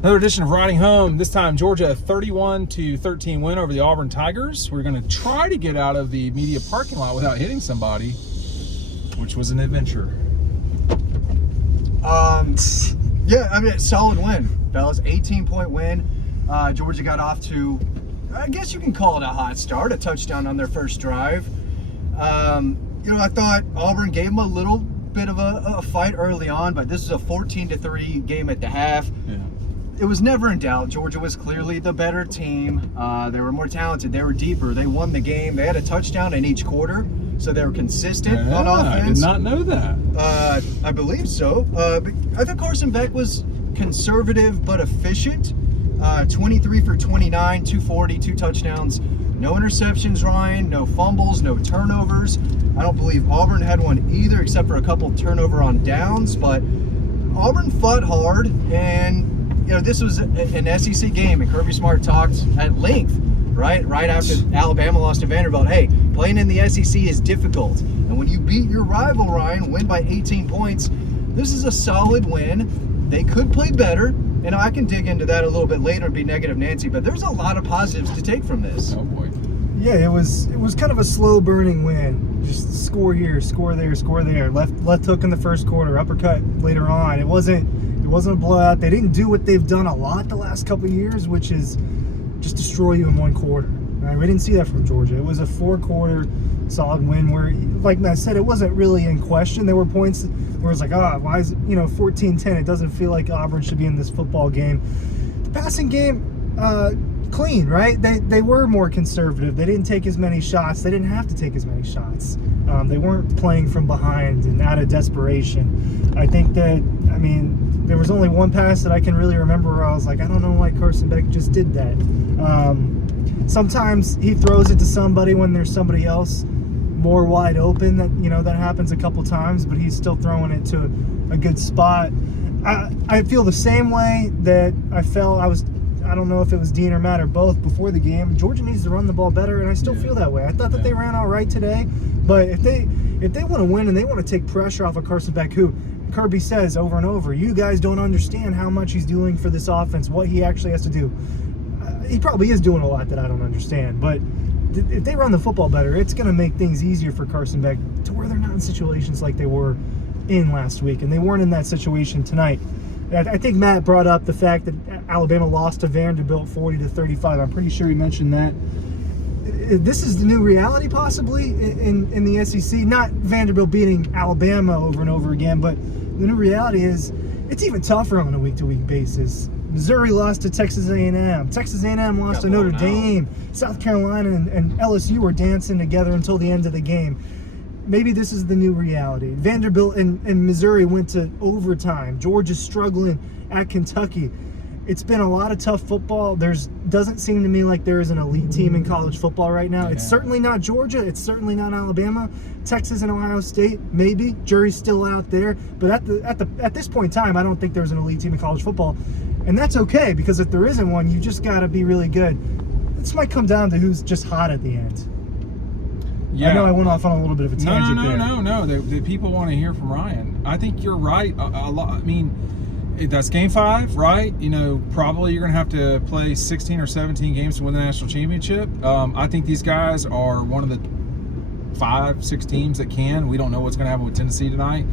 Another edition of Riding Home. This time, Georgia, a 31-13 win over the Auburn Tigers. We're going to try to get out of the media parking lot without hitting somebody, which was an adventure. Yeah, I mean, a solid win, fellas. 18-point win. Georgia got off to, I guess you can call it a hot start, a touchdown on their first drive. I thought Auburn gave them a little bit of a fight early on, but this is a 14-3 game at the half. Yeah. It was never in doubt. Georgia was clearly the better team. They were more talented. They were deeper. They won the game. They had a touchdown in each quarter, so they were consistent on offense. I did not know that. I believe so. I thought Carson Beck was conservative but efficient. 23 for 29, 240, 2 touchdowns. No interceptions, Ryan. No fumbles, no turnovers. I don't believe Auburn had one either, except for a couple turnover on downs. But Auburn fought hard, and this was an SEC game, and Kirby Smart talked at length, right after Alabama lost to Vanderbilt. Hey, playing in the SEC is difficult, and when you beat your rival, Ryan, win by 18 points, this is a solid win. They could play better, and I can dig into that a little bit later and be negative Nancy, but there's a lot of positives to take from this. Oh boy. Yeah, it was kind of a slow burning win. Just score here, score there, score there. Left hook in the first quarter, uppercut later on. It wasn't a blowout. They didn't do what they've done a lot the last couple of years, which is just destroy you in one quarter. Right? We didn't see that from Georgia. It was a 4-quarter solid win where, like I said, it wasn't really in question. There were points where it's like, why is it 14-10? It doesn't feel like Auburn should be in this football game. The passing game, clean, right? They were more conservative. They didn't take as many shots. They didn't have to take as many shots. They weren't playing from behind and out of desperation. I think that, there was only one pass that I can really remember where I was like, I don't know why Carson Beck just did that. Sometimes he throws it to somebody when there's somebody else more wide open. That happens a couple times, but he's still throwing it to a good spot. I feel the same way that I felt. I don't know if it was Dean or Matt or both before the game. Georgia needs to run the ball better, and I still feel that way. I thought that they ran all right today, but if they want to win and they want to take pressure off of Carson Beck, who Kirby says over and over, you guys don't understand how much he's doing for this offense, what he actually has to do. He probably is doing a lot that I don't understand, but if they run the football better, it's going to make things easier for Carson Beck to where they're not in situations like they were in last week, and they weren't in that situation tonight. I think Matt brought up the fact that Alabama lost to Vanderbilt 40-35. I'm pretty sure he mentioned that. This is the new reality, possibly, in the SEC. Not Vanderbilt beating Alabama over and over again, but the new reality is it's even tougher on a week-to-week basis. Missouri lost to Texas A&M. Texas A&M lost to Notre Dame. South Carolina and LSU were dancing together until the end of the game. Maybe this is the new reality. Vanderbilt and Missouri went to overtime. Georgia's struggling at Kentucky. It's been a lot of tough football. Doesn't seem to me like there is an elite team in college football right now. Yeah. It's certainly not Georgia. It's certainly not Alabama. Texas and Ohio State, maybe. Jury's still out there. But at this point in time, I don't think there's an elite team in college football. And that's okay, because if there isn't one, you just got to be really good. This might come down to who's just hot at the end. Yeah. I know I went off on a little bit of a tangent there. No. The people want to hear from Ryan. I think you're right. A lot. That's game 5, right? Probably you're going to have to play 16 or 17 games to win the national championship. I think these guys are one of the 5-6 teams that can. We don't know what's going to happen with Tennessee tonight.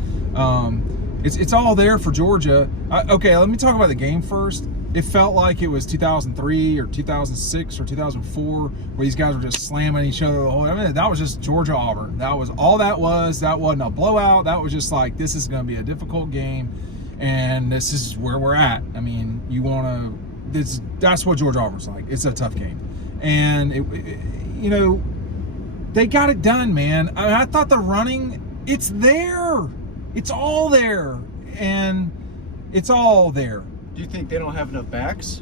It's all there for Georgia. Okay, let me talk about the game first. It felt like it was 2003 or 2006 or 2004 where these guys were just slamming each other. That was just Georgia-Auburn. That was all that was. That wasn't a blowout. That was just like, this is going to be a difficult game, and this is where we're at. That's what Georgia-Auburn's like. It's a tough game. And, they got it done, man. I thought the running, it's there. It's all there. And it's all there. Do you think they don't have enough backs?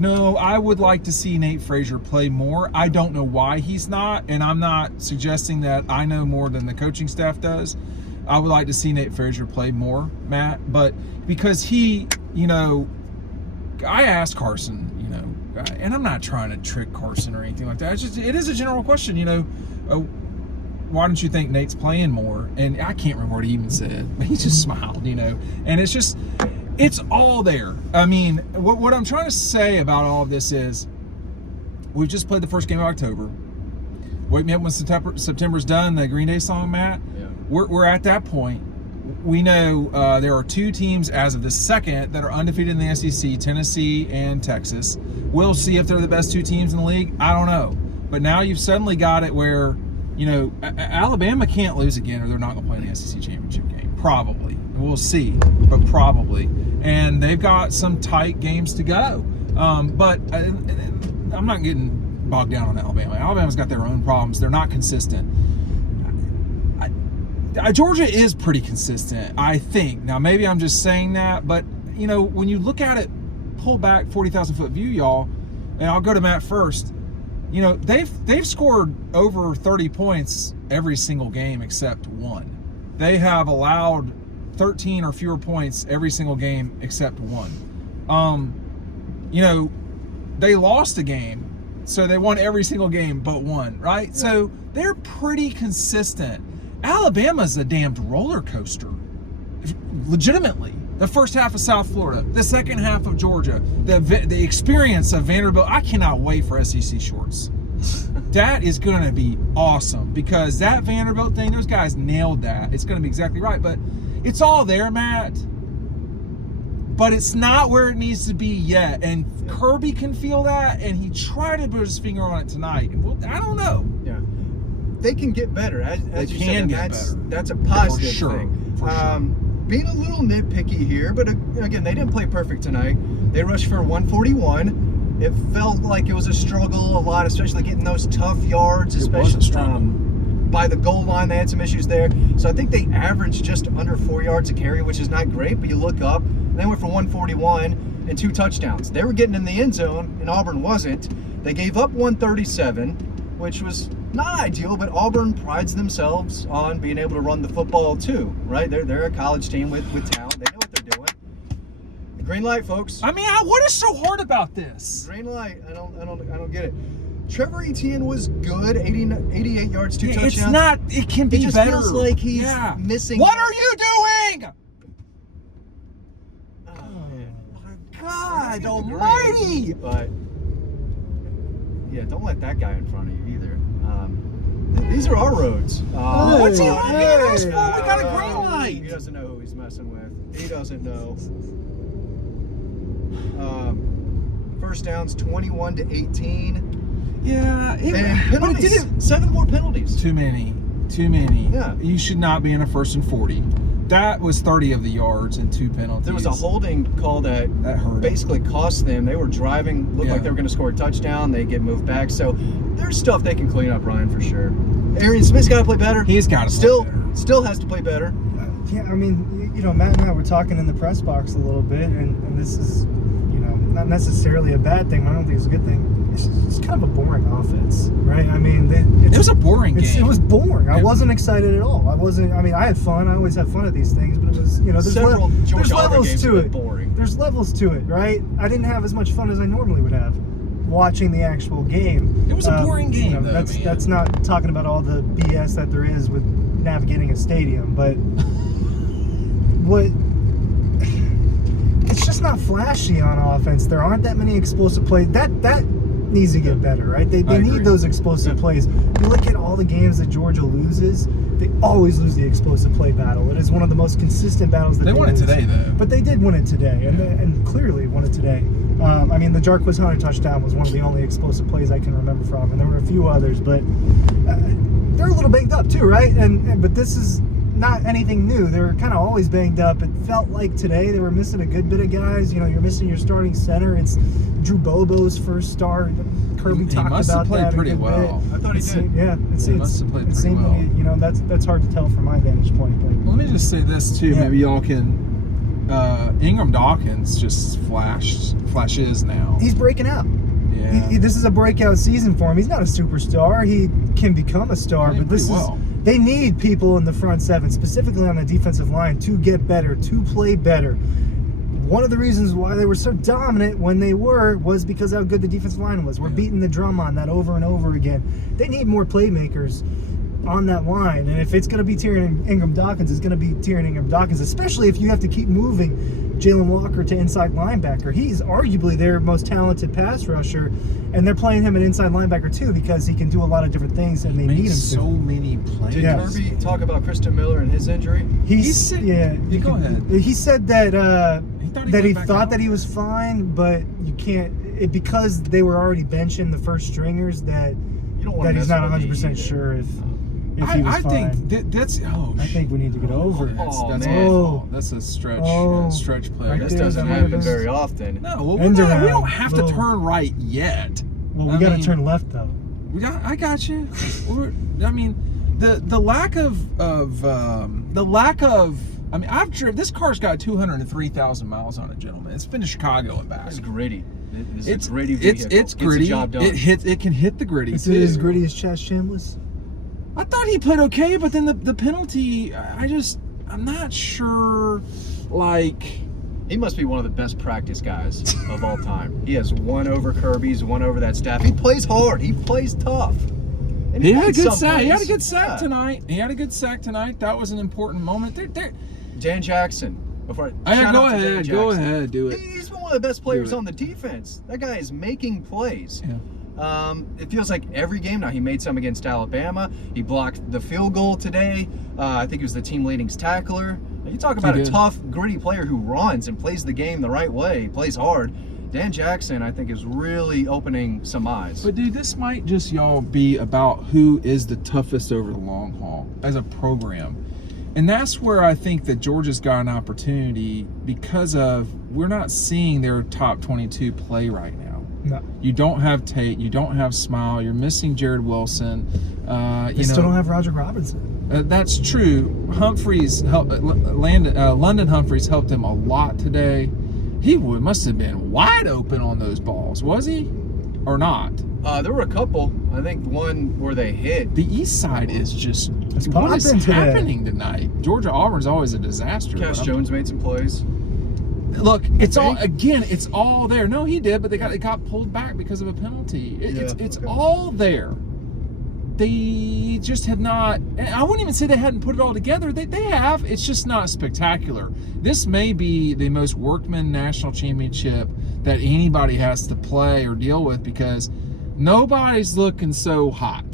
No, I would like to see Nate Frazier play more. I don't know why he's not, and I'm not suggesting that I know more than the coaching staff does. I would like to see Nate Frazier play more, Matt, but because he, I asked Carson, and I'm not trying to trick Carson or anything like that. It is a general question, why don't you think Nate's playing more? And I can't remember what he even said, but he just smiled, and it's just, It's all there. I mean, what I'm trying to say about all of this is we've just played the first game of October. Wake me up when September's done, the Green Day song, Matt. Yeah. We're at that point. We know there are two teams as of the second that are undefeated in the SEC, Tennessee and Texas. We'll see if they're the best two teams in the league. I don't know. But now you've suddenly got it where, Alabama can't lose again or they're not going to play in the SEC championship game. Probably. We'll see, but probably. And they've got some tight games to go. But I'm not getting bogged down on Alabama. Alabama's got their own problems. They're not consistent. Georgia is pretty consistent, I think. Now, maybe I'm just saying that, but, when you look at it, pull back 40,000-foot view, y'all, and I'll go to Matt first. They've scored over 30 points every single game except one. They have allowed 13 or fewer points every single game except one. They lost a game, so they won every single game but one, right? Yeah. So they're pretty consistent. Alabama's a damned roller coaster, legitimately. The first half of South Florida, the second half of Georgia, the experience of Vanderbilt. I cannot wait for SEC shorts. That is going to be awesome because that Vanderbilt thing, those guys nailed that. It's going to be exactly right, but it's all there, Matt. But it's not where it needs to be yet, and Kirby can feel that, and he tried to put his finger on it tonight. I don't know. Yeah. They can get better, as you said. Better. That's a positive For sure. thing. For sure. Being a little nitpicky here, but again, they didn't play perfect tonight. They rushed for 141. It felt like it was a struggle a lot, especially getting those tough yards, especially by the goal line. They had some issues there. So I think they averaged just under 4 yards a carry, which is not great, but you look up, and they went for 141 and 2 touchdowns. They were getting in the end zone, and Auburn wasn't. They gave up 137, which was not ideal, but Auburn prides themselves on being able to run the football too, right? They're a college team with talent. They know what they're doing. Green light, folks. I mean, what is so hard about this? Green light. I don't get it. Trevor Etienne was good, 88 yards, 2 touchdowns. It's not. It can be it just better. Feels like he's missing. What are you doing? Oh, my God Almighty! But yeah, don't let that guy in front of you either. These are our roads. What's he on us for? We got a green light. He doesn't know who he's messing with. He doesn't know. First downs 21-18. Yeah, and penalties. 7 more penalties. Too many. Yeah. You should not be in a 1st and 40. That was 30 of the yards and 2 penalties. There was a holding call that hurt. Basically cost them. They were driving, looked like they were going to score a touchdown. They get moved back. So there's stuff they can clean up, Ryan, for sure. Arian Smith's got to play better. He's got to play better. Still has to play better. Yeah, I mean, Matt and I were talking in the press box a little bit, and this is, not necessarily a bad thing. I don't think it's a good thing. It's kind of a boring offense, right? I mean, it was a boring game. It was boring. I wasn't excited at all. I had fun. I always have fun at these things, but it was, there's levels to it. Boring. There's levels to it, right? I didn't have as much fun as I normally would have watching the actual game. It was a boring game, though, that's not talking about all the BS that there is with navigating a stadium, but it's just not flashy on offense. There aren't that many explosive plays. That needs to get better, right? They need those explosive plays. You look at all the games that Georgia loses, they always lose the explosive play battle. It is one of the most consistent battles that they won it today, though. But they did win it today, and clearly won it today. The Jarquez Hunter touchdown was one of the only explosive plays I can remember from, and there were a few others, but they're a little banged up too, right? But this is not anything new. They were kind of always banged up. It felt like today they were missing a good bit of guys. You're missing your starting center. It's Drew Bobo's first start. Kirby talked about that. He must have played pretty well. I thought he did. Yeah, he must have played pretty well. That's hard to tell from my vantage point. But let me just say this too. Maybe y'all can. Ingram Dawkins just flashes now. He's breaking out. Yeah. This is a breakout season for him. He's not a superstar. He can become a star, but they need people in the front seven, specifically on the defensive line, to get better, to play better. One of the reasons why they were so dominant when they was because how good the defensive line was. We're beating the drum on that over and over again. They need more playmakers on that line. And if it's going to be Tyrion Ingram-Dawkins, it's going to be Tyrion Ingram-Dawkins, especially if you have to keep moving Jalen Walker to inside linebacker. He's arguably their most talented pass rusher, and they're playing him at inside linebacker too because he can do a lot of different things, and they need him so to. many plays. Did Kirby talk about Kristen Miller and his injury? He said, go ahead. He said that He thought that he was fine, but you can't because they were already benching the first stringers that You don't want that to he's mess not with a 100% knee sure if he was I fine. think that's I think we need to get over it. Oh, that's man. awful. That's a stretch stretch play. Right This there, doesn't that happen happens. very often. No, well, End we around. don't have to Whoa. turn right yet. Well, we I got to mean, turn left though. I got you. I mean, the lack of I mean, I've driven. This car's got 203,000 miles on it, gentlemen. It's been to Chicago and back. It's gritty. It's a gritty vehicle. It's Gets the gritty. job done. It can hit the gritty Is too. it as gritty as Chaz Chambliss? I thought he played okay, but then the penalty. I'm not sure. Like, He must be one of the best practice guys of all time. He has one over Kirby's, one over that staff. He plays hard. He plays tough. And he had a made good some sack. He had a plays. good sack Yeah. tonight. He had a good sack tonight. That was an important moment. Dan Jackson. Before Go ahead, do it. He's been one of the best players it. on the defense. That guy is making plays. Yeah. It feels like every game now. He made some against Alabama. He blocked the field goal today. I think he was the team leading tackler. You talk about a tough, gritty player who runs and plays the game the right way, plays hard. Dan Jackson, I think, is really opening some eyes. But dude, this might just y'all be about who is the toughest over the long haul as a program. And that's where I think that Georgia's got an opportunity because we're not seeing their top 22 play right now. No. You don't have Tate, you don't have Smile, you're missing Jared Wilson. They still don't have Roger Robinson. That's true. Humphreys London Humphreys helped him a lot today. He must have been wide open on those balls, was he? Or not? There were a couple. I think one where they hit. The East Side is just It's what is popping today. happening tonight? Georgia Auburn's always a disaster. Cash but Jones made some plays. Look, it's all there. No, he did, but it got pulled back because of a penalty. It's okay. all there. They just have not. And I wouldn't even say they hadn't put it all together. They have. It's just not spectacular. This may be the most workman national championship that anybody has to play or deal with because nobody's looking so hot.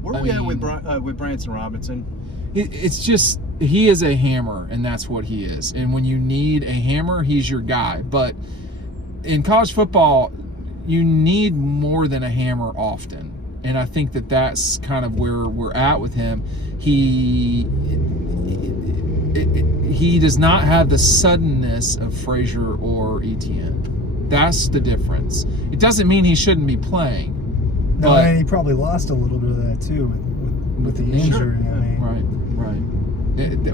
Where are we at with Branson Robinson? It's just he is a hammer, and that's what he is. And when you need a hammer, he's your guy. But in college football, you need more than a hammer often. And I think that's kind of where we're at with him. He does not have the suddenness of Frazier or Etienne. That's the difference. It doesn't mean he shouldn't be playing. No, but, and he probably lost a little bit of that too with the injury. I mean. Right.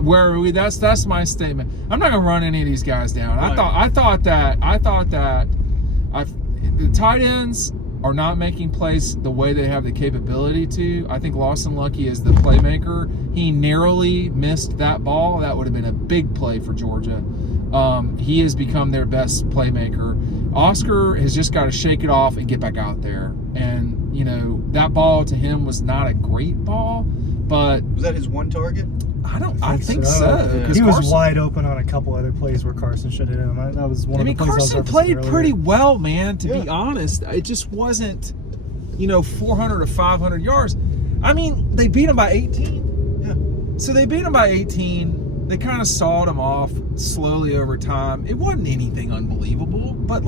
Where are we? That's my statement. I'm not gonna run any of these guys down. Right. I thought that the tight ends are not making plays the way they have the capability to. I think Lawson Lucky is the playmaker. He narrowly missed that ball. That would have been a big play for Georgia. He has become their best playmaker. Oscar has just got to shake it off and get back out there. And, that ball to him was not a great ball, but... Was that his one target? I think so. He was wide open on a couple other plays where Carson should hit him. That was one of the plays Carson played pretty well, man, to be honest. It just wasn't, 400 or 500 yards. I mean, they beat him by 18. Yeah. So they beat him by 18. They kind of sawed him off slowly over time. It wasn't anything unbelievable, but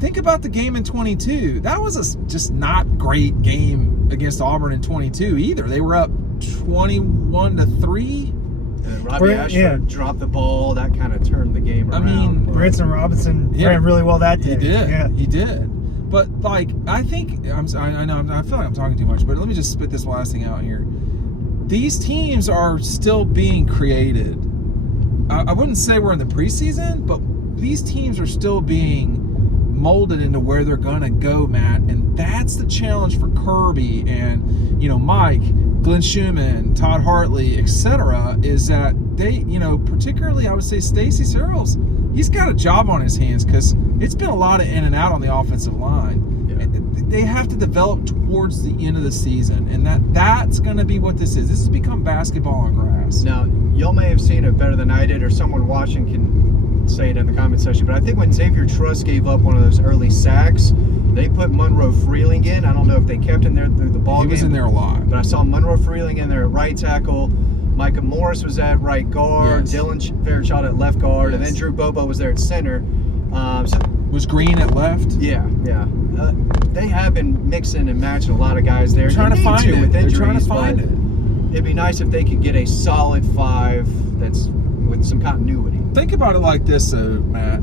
think about the game in 22. That was a just not great game against Auburn in 22 either. They were up 21-3. And Robbie Ashford dropped the ball. That kind of turned the game around. I mean, Branson Robinson ran really well that day. He did. Yeah. He did. But I think I know I feel like I'm talking too much, but let me just spit this last thing out here. These teams are still being created. I wouldn't say we're in the preseason, but these teams are still being molded into where they're gonna go, Matt, and that's the challenge for Kirby and Mike, Glenn Schumann, Todd Hartley, etc. Is that they, particularly I would say Stacey Searles, he's got a job on his hands because it's been a lot of in and out on the offensive line. Yeah. they have to develop towards the end of the season, and that's going to be what this is. This has become basketball on grass. Now, y'all may have seen it better than I did, or someone watching can say it in the comment section, but I think when Xavier Truss gave up one of those early sacks, they put Monroe Freeling in. I don't know if they kept him there through the ball game. He was in there a lot. But I saw Monroe Freeling in there at right tackle. Micah Morris was at right guard. Yes. Dylan Fairchild at left guard. And Yes. then Drew Bobo was there at center. Was Green at left? Yeah. They have been mixing and matching a lot of guys there. They're trying to They need find it. with They're injuries, trying to find but it. it'd be nice if they could get a solid 5 that's with some continuity. Think about it like this, though, Matt.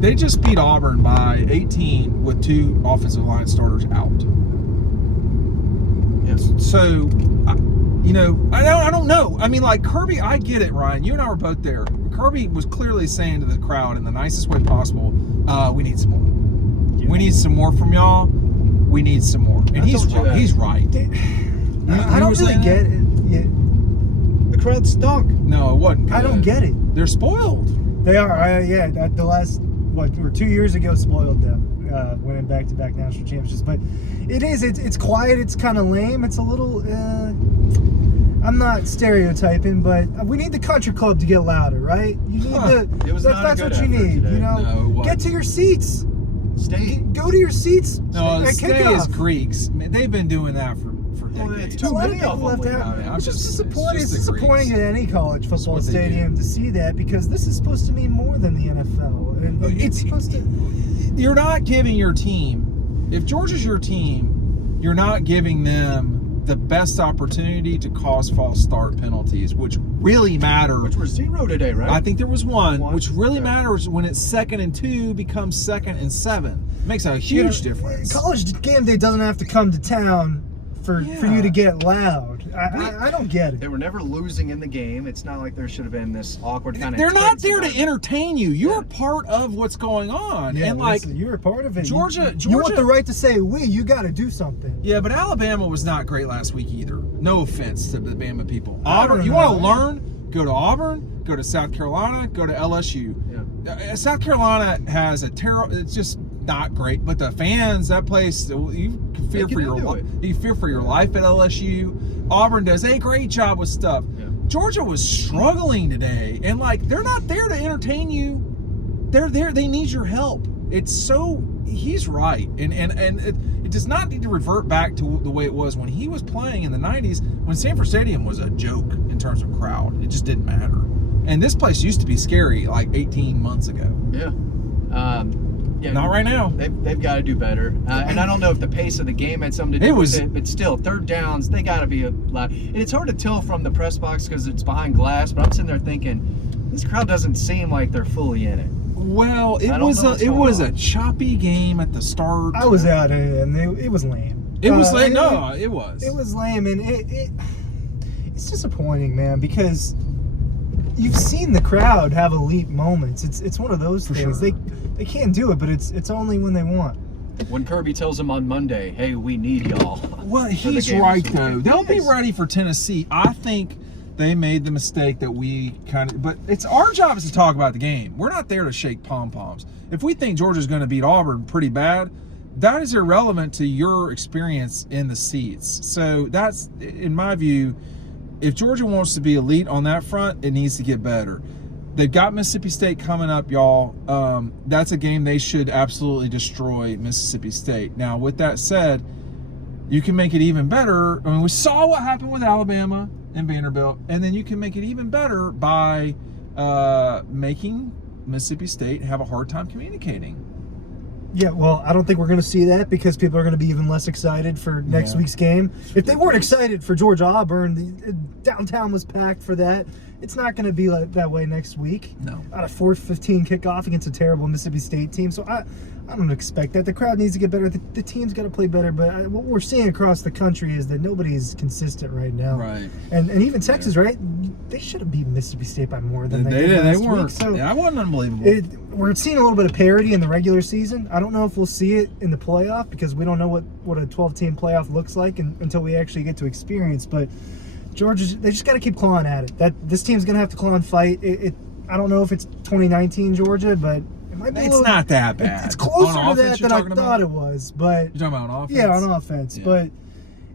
They just beat Auburn by 18 with 2 offensive line starters out. Yes. So, I don't know. I mean, like, Kirby, I get it, Ryan. You and I were both there. Kirby was clearly saying to the crowd in the nicest way possible, we need some more. Yeah. We need some more from y'all. We need some more. And I told you that. he's right. I don't really get it. Yeah, The crowd stunk. No, it wasn't. I don't good. get it. They're spoiled. They are. The last, or 2 years ago spoiled them. Winning back-to-back national championships. But it's quiet. It's kind of lame. It's a little, I'm not stereotyping, but we need the country club to get louder, right? You need It was not a that's good what you effort need. today. No, it wasn't. Get to your seats. Stay. Go to your seats. No, at stay as kickoff. Greeks. Man, they've been doing that for Well, decades. it's A too lot of many people of them. left without out. it. I'm It's just just- disappointing. it's It's just the disappointing Greeks. at any college football what they stadium to see that, because this is supposed to mean more than the NFL. And it's supposed to. You're not giving your team, if Georgia's your team, you're not giving them the best opportunity to cause false start penalties, which really matter. Which were 0 today, right? I think there was one, One? which really Okay. matters when it's 2nd and 2 becomes 2nd and 7. It makes a huge difference. College game day doesn't have to come to town for you to get loud. I don't get it. They were never losing in the game. It's not like there should have been this awkward kind of. They're not there to entertain you. You're part of what's going on. Yeah, and like listen, you're a part of it. Georgia- you want the right to say we. You got to do something. Yeah, but Alabama was not great last week either. No offense to the Bama people. I don't Auburn, you know. want to learn? Go to Auburn, go to South Carolina, go to LSU. Yeah. South Carolina has a terrible. It's just not great. But the fans, that place, you fear They for get your into life. it. You fear for your life at LSU. Auburn does a great job with stuff. Yeah. Georgia was struggling today, and like they're not there to entertain you. They're there. They need your help. It's so. He's right, and it does not need to revert back to the way it was when he was playing in the 90s, when Sanford Stadium was a joke in terms of crowd. It just didn't matter. And this place used to be scary like 18 months ago. Yeah. Yeah. Not right now. They've got to do better. And I don't know if the pace of the game had something to do with it, but still, 3rd downs, they got to be a lot. And it's hard to tell from the press box because it's behind glass, but I'm sitting there thinking, this crowd doesn't seem like they're fully in it. Well, it I don't was know a what's it going was on. a choppy game at the start. I was out and it was lame. It was lame. It It was. It was lame, and it's disappointing, man, because you've seen the crowd have elite moments. It's one of those things. sure. They can't do it, but it's only when they want. When Kirby tells them on Monday, hey, we need y'all. Well, for the he's game right this though. weekend. They'll He be is. ready for Tennessee. I think they made the mistake that we kind of. But it's our job is to talk about the game. We're not there to shake pom poms. If we think Georgia's going to beat Auburn pretty bad, that is irrelevant to your experience in the seats. So that's, in my view, if Georgia wants to be elite on that front, it needs to get better. They've got Mississippi State coming up, y'all. That's a game they should absolutely destroy Mississippi State. Now, with that said, you can make it even better. I mean, we saw what happened with Alabama and Vanderbilt, and then you can make it even better by making Mississippi State have a hard time communicating. Yeah, well, I don't think we're going to see that because people are going to be even less excited for next week's game. If they weren't excited for Georgia Auburn, the downtown was packed for that. It's not going to be like that way next week. No. On a 4:15 kickoff against a terrible Mississippi State team. So I don't expect that. The crowd needs to get better. The team's got to play better. But what we're seeing across the country is that nobody's consistent right now. Right. And even Texas, right? They should have beat Mississippi State by more than they did They last weren't. week. So That wasn't unbelievable. we're seeing a little bit of parity in the regular season. I don't know if we'll see it in the playoff because we don't know what a 12-team playoff looks like until we actually get to experience. But Georgia, they just got to keep clawing at it. This team's going to have to claw and fight. I don't know if it's 2019 Georgia, but It might be a It's little, not that bad. It's closer On to offense, that you're than I talking thought about? it was, but You're talking about on offense? yeah, on offense. Yeah. But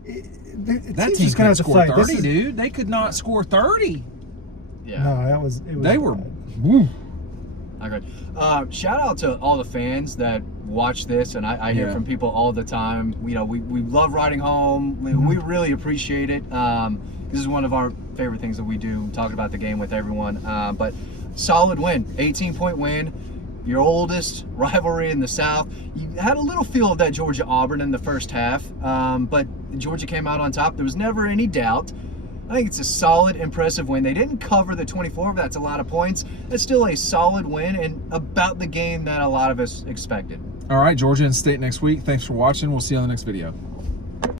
That team's team just gonna have couldn't to score fight. 30, dude. They could not score 30. Yeah. No, it was. They were. bad. Woo. I agree. Shout out to all the fans that watch this, and I hear Yeah. from people all the time. You know, we love riding home. We really appreciate it. This is one of our favorite things that we do, talking about the game with everyone. But solid win, 18-point win. Your oldest rivalry in the South. You had a little feel of that Georgia-Auburn in the first half, but Georgia came out on top. There was never any doubt. I think it's a solid, impressive win. They didn't cover the 24, but that's a lot of points. That's still a solid win and about the game that a lot of us expected. All right, Georgia and State next week. Thanks for watching. We'll see you on the next video.